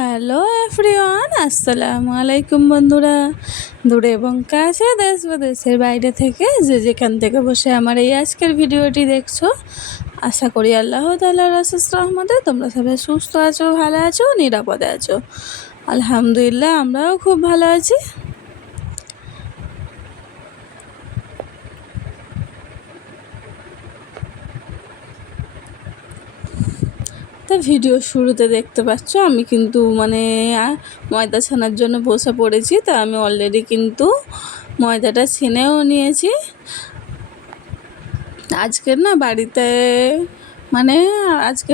Hello everyone, আসসালামু আলাইকুম বন্ধুরা। দূরে এবং কাছে, দেশ বা দেশের বাইরে থেকে যে যেখান থেকে বসে আমার এই আজকের ভিডিওটি দেখছো, আশা করি আল্লাহ তাআলার অশেষ রহমতে তোমরা সবাই সুস্থ আছো, ভালো আছো, নিরাপদে আছো। আলহামদুলিল্লাহ, আমরাও খুব ভালো আছি। তা ভিডিও শুরুতে দেখতে পাচ্ছ আমি কিন্তু ময়দা ছানার জন্য বসে পড়েছি। তা আমি অলরেডি কিন্তু ময়দাটা ছেনেও নিয়েছি। আজকে না বাড়িতে মানে আজকে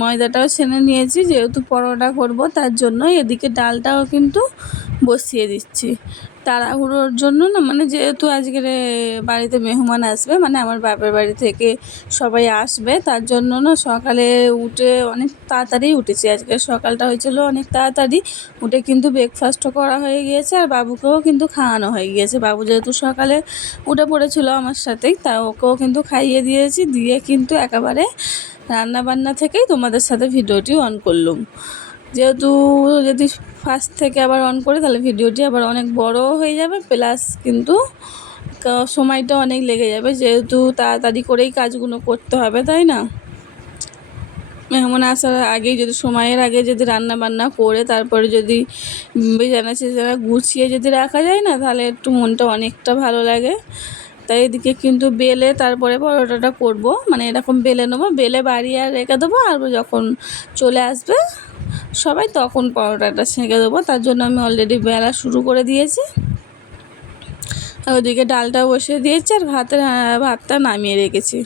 ময়দাটাও ছেনে নিয়েছি, যেহেতু পরোটা করব তার জন্য। এদিকে ডালটাও কিন্তু বসিয়ে দিচ্ছি তাড়াহুড়োর জন্য না, যেহেতু আজকে বাড়িতে মেহমান আসবে, আমার বাপের বাড়ি থেকে সবাই আসবে, তার জন্য না সকালে উঠে অনেক তাড়াতাড়ি উঠেছি। আজকে সকালটা হয়েছিল অনেক তাড়াতাড়ি উঠে, কিন্তু ব্রেকফাস্টও করা হয়ে গিয়েছে আর বাবুকেও কিন্তু খাওয়ানো হয়ে গিয়েছে। বাবু যেহেতু সকালে উঠে পড়েছিল আমার সাথেই, তা ওকেও কিন্তু খাইয়ে দিয়েছি, দিয়ে কিন্তু একেবারে রান্নাবান্না থেকেই তোমাদের সাথে ভিডিওটি অন করলাম। যেহেতু যদি ফার্স্ট থেকে আবার অন করি তাহলে ভিডিওটি আবার অনেক বড় হয়ে যাবে, প্লাস কিন্তু সময়টা অনেক লেগে যাবে, যেহেতু তাড়াতাড়ি করেই কাজগুলো করতে হবে, তাই না? মেহমান আসার আগেই যদি সময়ের আগে যদি রান্না বান্না করে তারপরে যদি বিছানা টিছানা গুছিয়ে যদি রাখা যায় না, তাহলে একটু মনটা অনেকটা ভালো লাগে। তাই এদিকে কিন্তু বেলে তারপরে পরোটাটা করব, এরকম বেলে নেবো, বেলে বাড়িয়ে আর রেখে দেবো, আর যখন চলে আসবে সবাই তখন পরোটাটা সেঁকে দেবো। তার জন্য আমি অলরেডি বেলা শুরু করে দিয়েছি। আর ওদিকে ডালটা বসিয়ে দিয়েছি আর ভাতটা নামিয়ে রেখেছি।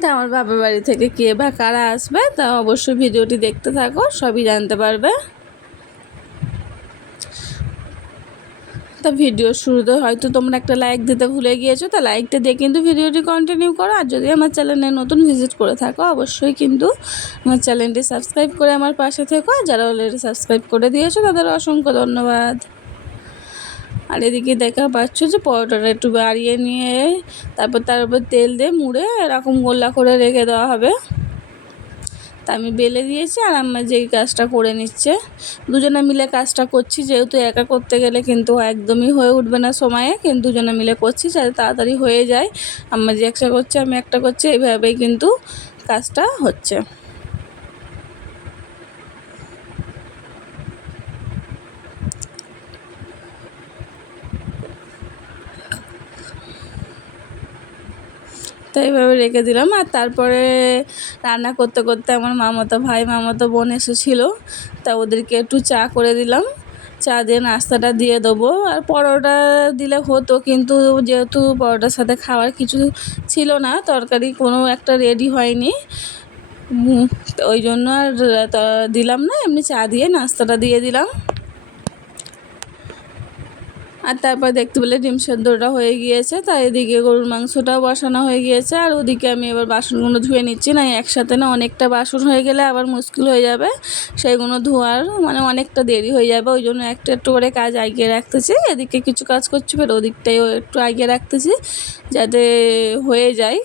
তা আমার বাবার বাড়ি থেকে কে বা কারা আসবে তা অবশ্যই ভিডিওটি দেখতে থাকো, সবই জানতে পারবে। তা ভিডিওর শুরুতে হয়তো তোমরা একটা লাইক দিতে ভুলে গিয়েছো, তা লাইকটা দিয়ে কিন্তু ভিডিওটি কন্টিনিউ করো। আর যদি আমার চ্যানেলে নতুন ভিজিট করে থাকো অবশ্যই কিন্তু আমার চ্যানেলটি সাবস্ক্রাইব করে আমার পাশে থেকো। আর যারা অলরেডি সাবস্ক্রাইব করে দিয়েছো তাদের অসংখ্য ধন্যবাদ। আর এদিকে দেখা পাচ্ছ যে পরোটাটা একটু বাড়িয়ে নিয়ে তার উপর তেল দিয়ে মুড়ে এরকম গোল্লা করে রেখে দেওয়া হবে। তা আমি বেলে দিয়েছি আর আমার যেই কাজটা করে নিচ্ছে, দুজনে মিলে কাজটা করছি, যেহেতু একা করতে গেলে কিন্তু একদমই হয়ে উঠবে না সময়ে, কিন্তু দুজনে মিলে করছি যাতে তাড়াতাড়ি হয়ে যায়। আমার যে একটা করছে আমি একটা করছি, এইভাবেই কিন্তু কাজটা হচ্ছে। তো এইভাবে রেখে দিলাম। আর তারপরে রান্না করতে করতে আমার মামাতো ভাই মামাতো বোন এসেছিলো, তা ওদেরকে একটু চা করে দিলাম। চা দিয়ে নাস্তাটা দিয়ে দেবো। আর পরোটা দিলে হতো, কিন্তু যেহেতু পরোটার সাথে খাওয়ার কিছু ছিল না, তরকারি কোনো একটা রেডি হয়নি, ওই জন্য আর দিলাম না, এমনি চা দিয়ে নাস্তাটা দিয়ে দিলাম। আর তারপর দেখতে পেলে ডিম সেদ্ধটা হয়ে গিয়েছে, তাই এদিকে গরুর মাংসটাও বসানো হয়ে গিয়েছে। আর ওদিকে আমি এবার বাসনগুলো ধুয়ে নিচ্ছি, না একসাথে না অনেকটা বাসন হয়ে গেলে আবার মুশকিল হয়ে যাবে, সেইগুলো ধোয়ার অনেকটা দেরি হয়ে যাবে। ওই জন্য একটু একটু করে কাজ এগিয়ে রাখতেছি। এদিকে কিছু কাজ করছি, ফের ওদিকটাও একটু এগিয়ে রাখতেছি যাতে হয়ে যায়।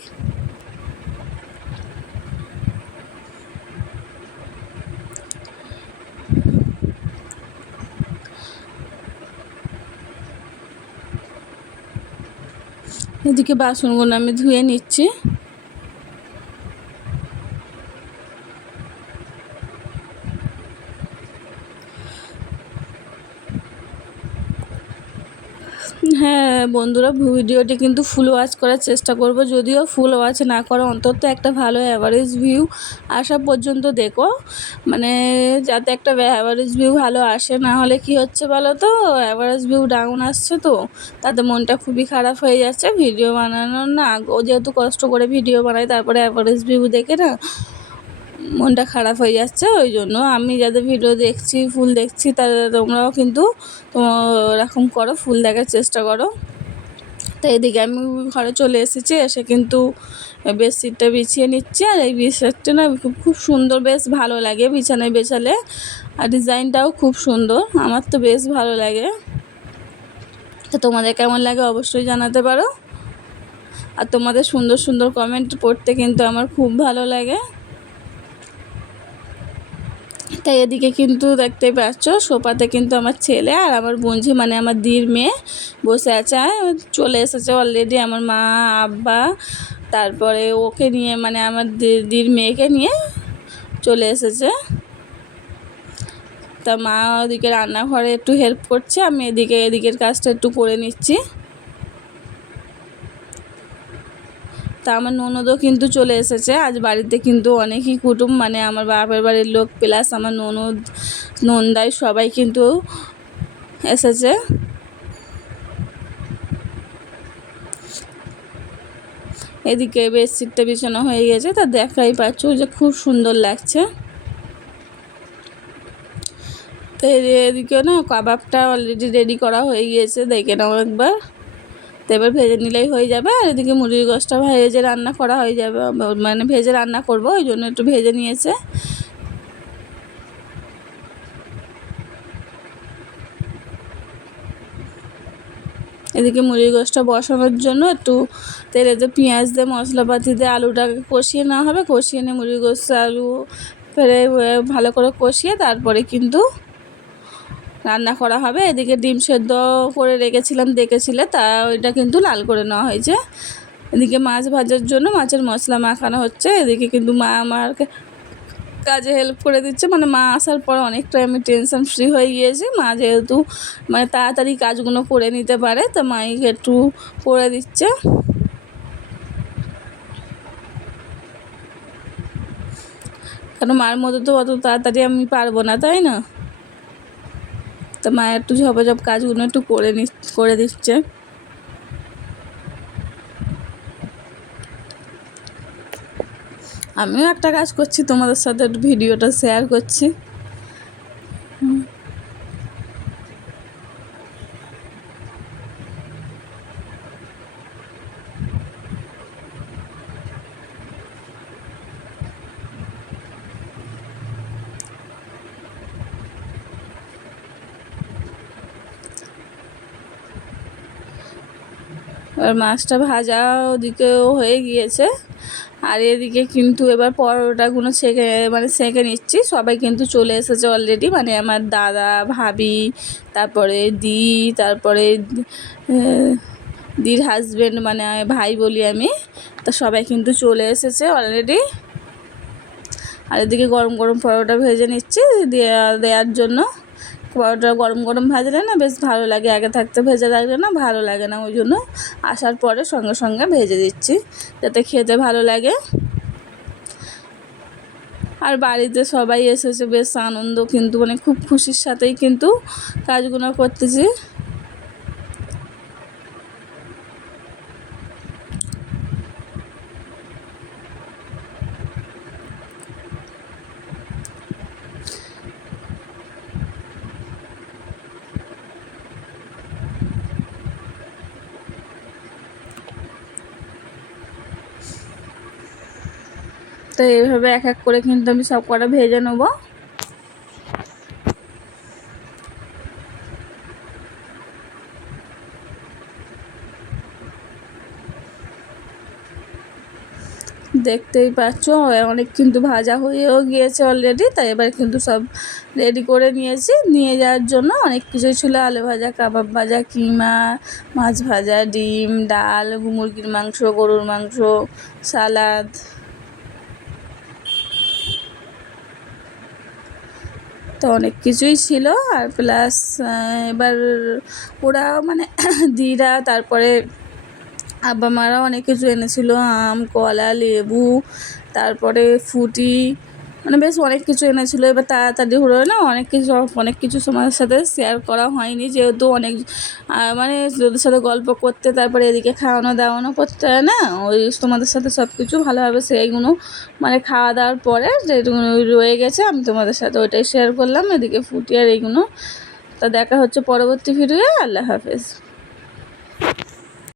এদিকে বাসনগুলো আমি ধুয়ে নিচ্ছি। হ্যাঁ বন্ধুরা, ভিডিওটি কিন্তু ফুল ওয়াচ করার চেষ্টা করব, যদিও ফুল ওয়াচ না করো অন্তত একটা ভালো অ্যাভারেজ ভিউ আসা পর্যন্ত দেখো, যাতে একটা অ্যাভারেজ ভিউ ভালো আসে। না হলে কি হচ্ছে বলো তো, অ্যাভারেজ ভিউ ডাউন আসছে, তো তাতে মনটা খুবই খারাপ হয়ে যাচ্ছে। ভিডিও বানানোর না, ও যেহেতু কষ্ট করে ভিডিও বানাই, তারপরে অ্যাভারেজ ভিউ দেখে না মনটা খারাপ হয়ে যাচ্ছে। ওই জন্য আমি যাদের ভিডিও দেখছি, ফুল দেখছি, তোমরাও কিন্তু এরকম করো, ফুল দেখার চেষ্টা করো। তো এদিকে আমি ঘরে চলে এসেছি, এসে কিন্তু বেডশিটটা বিছিয়ে নিচ্ছি। আর এই বেডশিটটা না খুব খুব সুন্দর, বেশ ভালো লাগে বিছানায় বেছালে, আর ডিজাইনটাও খুব সুন্দর, আমার তো বেশ ভালো লাগে। তো তোমাদের কেমন লাগে অবশ্যই জানাতে পারো। আর তোমাদের সুন্দর সুন্দর কমেন্ট পড়তে কিন্তু আমার খুব ভালো লাগে। তাই এদিকে কিন্তু দেখতেই পাচ্ছ সোফাতে কিন্তু আমার ছেলে আর আমার বোনঝি মানে আমার দির মেয়ে বসে আছে। চলে এসেছে অলরেডি আমার মা, আব্বা, তারপরে ওকে নিয়ে মানে আমার দির মেয়েকে নিয়ে চলে এসেছে। তা মা ওদিকে রান্নাঘরে একটু হেল্প করছে, আমি এদিকের কাজটা একটু করে নিচ্ছি। তা আমার ননদও কিন্তু চলে এসেছে। আজ বাড়িতে কিন্তু অনেকই কুটুম, মানে আমার বাপের বাড়ির লোক প্লাস আমার ননদ নন্দাই সবাই কিন্তু এসেছে। এদিকে বেডশিটটা বিছানো হয়ে গেছে, তা দেখাই পাচ্ছ যে খুব সুন্দর লাগছে। তো এদিকে না কাবাবটা অলরেডি রেডি করা হয়ে গিয়েছে, দেখে নাও একবার। তো এবার ভেজে নিলেই হয়ে যাবে। আর এদিকে মুরগির গোশটা ভেজে রান্না করা হয়ে যাবে, মানে ভেজে রান্না করব, ওই জন্য একটু ভেজে নিয়েছে। এদিকে মুরগির গোশটা বসানোর জন্য একটু তেলেতে পেঁয়াজ দিয়ে মশলাপাতি দিয়ে আলুটাকে কষিয়ে নেওয়া হবে। কষিয়ে নিয়ে মুরগির গোশ আলু ফেলে ভালো করে কষিয়ে তারপরে কিন্তু রান্না করা হবে। এদিকে ডিম সেদ্ধ করে রেখেছিলাম, দেখেছিলে, তা ওইটা কিন্তু লাল করে নেওয়া হয়েছে। এদিকে মাছ ভাজার জন্য মাছের মশলা মাখানো হচ্ছে। এদিকে কিন্তু মা আমাকে কাজে হেল্প করে দিচ্ছে, মানে মা আসার পর অনেকটা আমি টেনশন ফ্রি হয়ে গিয়েছি। মা যেহেতু মানে তাড়াতাড়ি কাজগুলো করে নিতে পারে, তো মাই একটু করে দিচ্ছে। কারণ মার মতো তো অত তাড়াতাড়ি আমি পারবো না, তাই না? তো মা একটু ঝপঝপ কাজগুলো একটু করে দিচ্ছে। আমিও একটা কাজ করছি, তোমাদের সাথে ভিডিওটা শেয়ার করছি। এবার মাছটা ভাজা ওদিকেও হয়ে গিয়েছে। আর এদিকে কিন্তু এবার পরোটাগুলো সেঁকে নিচ্ছি। সবাই কিন্তু চলে এসেছে অলরেডি, মানে আমার দাদা, ভাবি, তারপরে তারপরে দির হাজব্যান্ড, মানে ভাই বলি আমি। তা সবাই কিন্তু চলে এসেছে অলরেডি। আর এদিকে গরম গরম পরোটা ভেজে নিচ্ছি দেওয়ার জন্য। পরোটা গরম গরম ভাজলে না বেশ ভালো লাগে, আগে থাকতে ভেজে রাখলে না ভালো লাগে না, ওই জন্য আসার পরে সঙ্গে সঙ্গে ভেজে দিচ্ছি যাতে খেতে ভালো লাগে। আর বাড়িতে সবাই এসেছে, বেশ আনন্দ, কিন্তু মানে খুব খুশির সাথেই কিন্তু কাজগুলো করতেছি। তো এইভাবে এক এক করে কিন্তু আমি সব কটা ভেজে নেবো। দেখতেই পাচ্ছ অনেক কিন্তু ভাজা হয়েও গিয়েছে অলরেডি। তাই এবার কিন্তু সব রেডি করে নিয়েছি নিয়ে যাওয়ার জন্য। অনেক কিছুই ছিল, আলু ভাজা, কাবাব ভাজা, কিমা, মাছ ভাজা, ডিম, ডাল, মুরগির মাংস, গরুর মাংস, সালাদ। তো অনেক কিছুই ছিল। আর প্লাস এবার ওরা মানে দিদা, তারপরে আব্বা মারা অনেক কিছু এনেছিল, আম, কলা, লেবু, তারপরে ফুটি, মানে বেশ অনেক কিছু এনেছিলো। এবার তাড়াতাড়ি হলো না, অনেক কিছু তোমাদের সাথে শেয়ার করা হয়নি, যেহেতু অনেক মানে ওদের সাথে গল্প করতে, তারপরে এদিকে খাওয়ানো দাওয়ানো করতে হয় না, ওই তোমাদের সাথে সব কিছু ভালোভাবে সেইগুলো মানে খাওয়া দাওয়ার পরে যেটুকু রয়ে গেছে আমি তোমাদের সাথে ওইটাই শেয়ার করলাম। এদিকে ফুটি আর এইগুলো। তা দেখা হচ্ছে পরবর্তী ভিডিও। আল্লাহ হাফেজ।